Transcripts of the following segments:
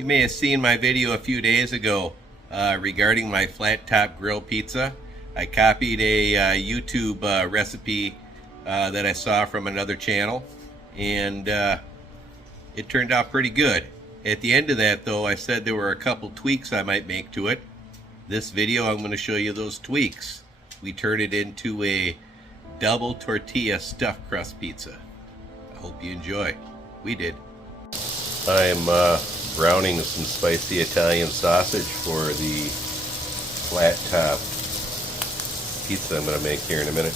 You may have seen my video a few days ago regarding my flat top grill pizza. I copied a YouTube recipe that I saw from another channel, and it turned out pretty good. At the end of that though, I said there were a couple tweaks I might make to it. This video I'm going to show you those tweaks. We turned it into a double tortilla stuffed crust pizza. I hope you enjoy. We did. I'm browning some spicy Italian sausage for the flat top pizza I'm going to make here in a minute.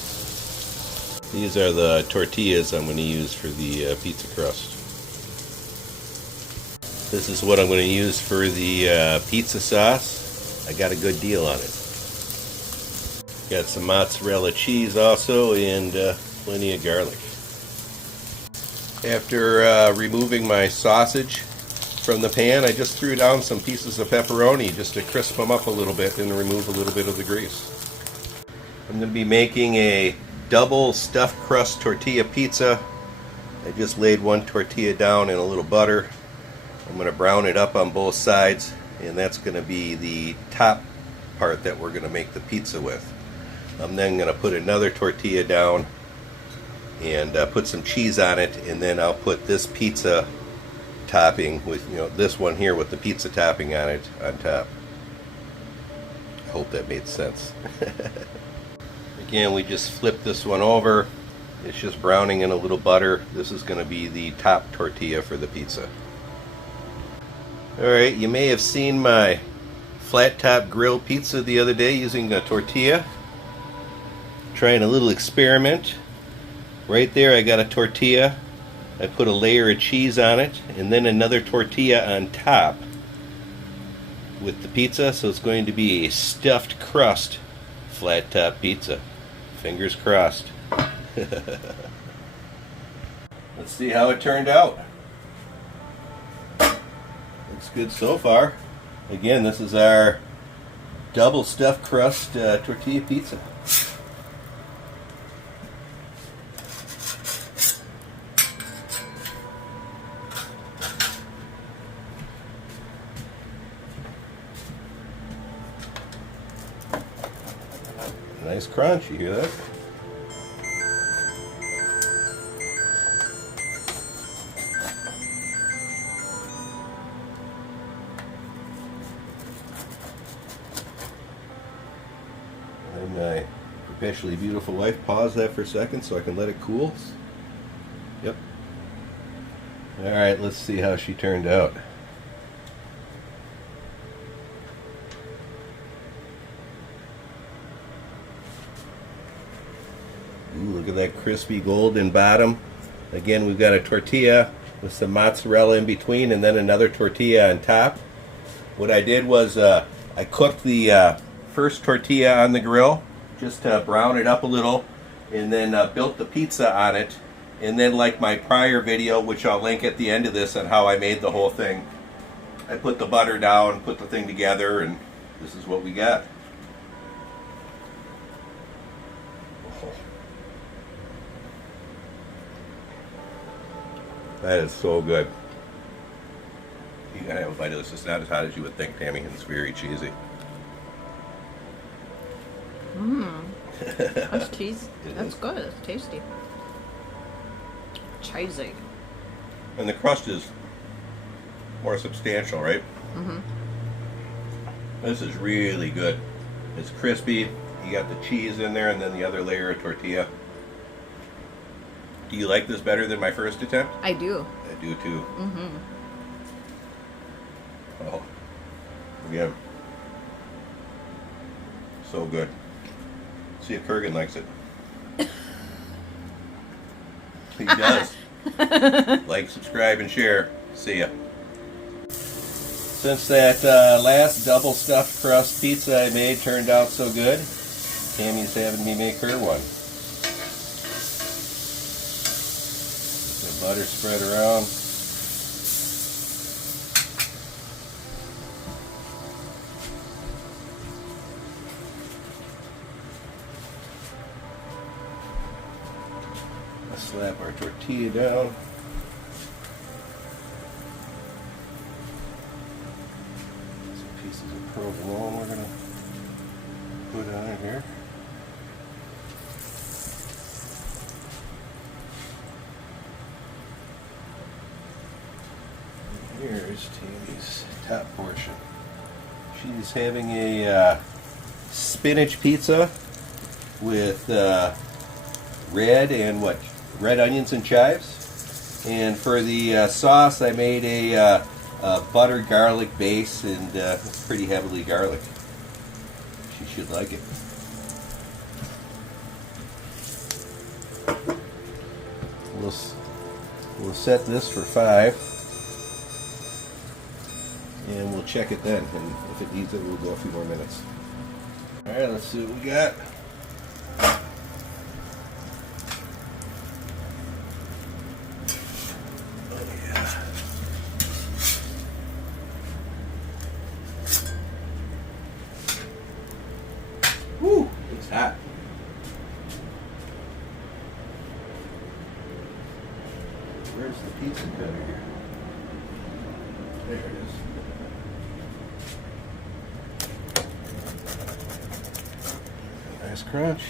These are the tortillas I'm going to use for the pizza crust. This is what I'm going to use for the pizza sauce. I got a good deal on it. Got some mozzarella cheese also, and plenty of garlic. After removing my sausage from the pan, I just threw down some pieces of pepperoni just to crisp them up a little bit and remove a little bit of the grease. I'm going to be making a double stuffed crust tortilla pizza. I just laid one tortilla down in a little butter. I'm going to brown it up on both sides, and that's going to be the top part that we're going to make the pizza with. I'm then going to put another tortilla down and put some cheese on it, and then I'll put this pizza topping with, this one here with the pizza topping on it on top. I hope that made sense. Again, we just flip this one over. It's just browning in a little butter. This is going to be the top tortilla for the pizza. Alright, you may have seen my flat top grill pizza the other day using a tortilla. Trying a little experiment. Right there I got a tortilla. I put a layer of cheese on it and then another tortilla on top with the pizza, so it's going to be a stuffed crust flat top pizza. Fingers crossed. Let's see how it turned out. Looks good so far. Again, this is our double stuffed crust tortilla pizza. Nice crunch, you hear that? And my perpetually beautiful wife paused that for a second so I can let it cool. Yep. Alright, let's see how she turned out. Ooh, look at that crispy golden bottom. Again, we've got a tortilla with some mozzarella in between and then another tortilla on top. What I did was I cooked the first tortilla on the grill just to brown it up a little, and then built the pizza on it. And then, like my prior video, which I'll link at the end of this on how I made the whole thing, I put the butter down, put the thing together, and this is what we got. That is so good. You gotta have a bite of this. It's not as hot as you would think, Tammy, and it's very cheesy. Mmm. That's cheese. That's good. It's tasty. Cheesy. And the crust is more substantial, right? Mm-hmm. This is really good. It's crispy. You got the cheese in there and then the other layer of tortilla. Do you like this better than my first attempt? I do. I do too. Mm-hmm. Oh, again, so good. See if Kurgan likes it. He does. Like, subscribe, and share. See ya. Since that last double stuffed crust pizza I made turned out so good, Tammy's having me make her one. The butter spread around. Slap our tortilla down. pieces of provolone we're going to put on here. Here's Tammy's top portion. She's having a spinach pizza with red onions and chives. And for the sauce, I made a buttered garlic base, and it's pretty heavily garlic. She should like it. We'll set this for 5. And we'll check it then, and if it needs it, we'll go a few more minutes. Alright, let's see what we got. Oh yeah. Woo! It's hot. Where's the pizza cutter here? There it is. Nice crunch.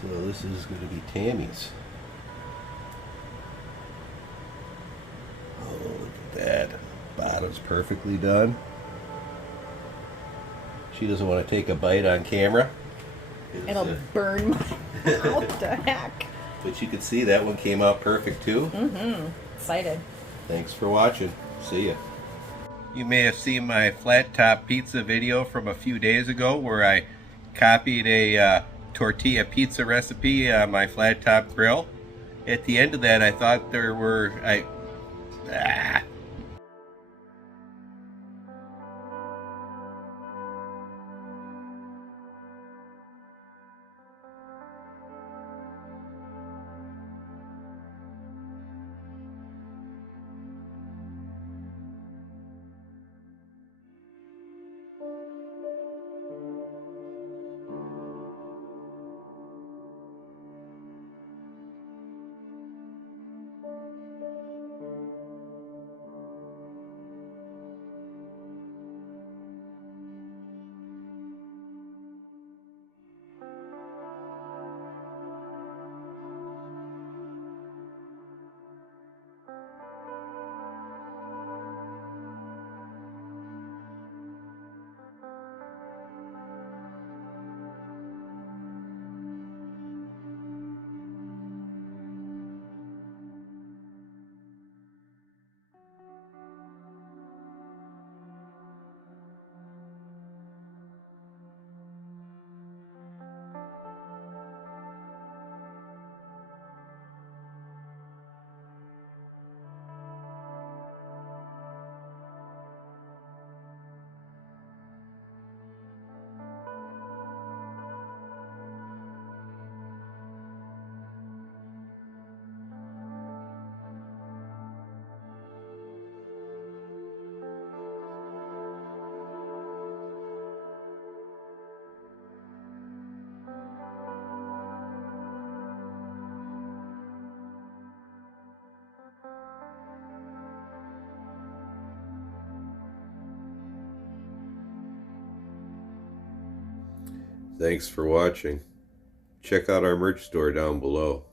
So this is going to be Tammy's. Oh, look at that. Bottom's perfectly done. She doesn't want to take a bite on camera. It'll burn my mouth to heck. But you can see that one came out perfect too. Excited. Thanks for watching. See ya. You may have seen my flat top pizza video from a few days ago where I copied a tortilla pizza recipe on my flat top grill. At the end of that, I thought there were Thanks for watching. Check out our merch store down below.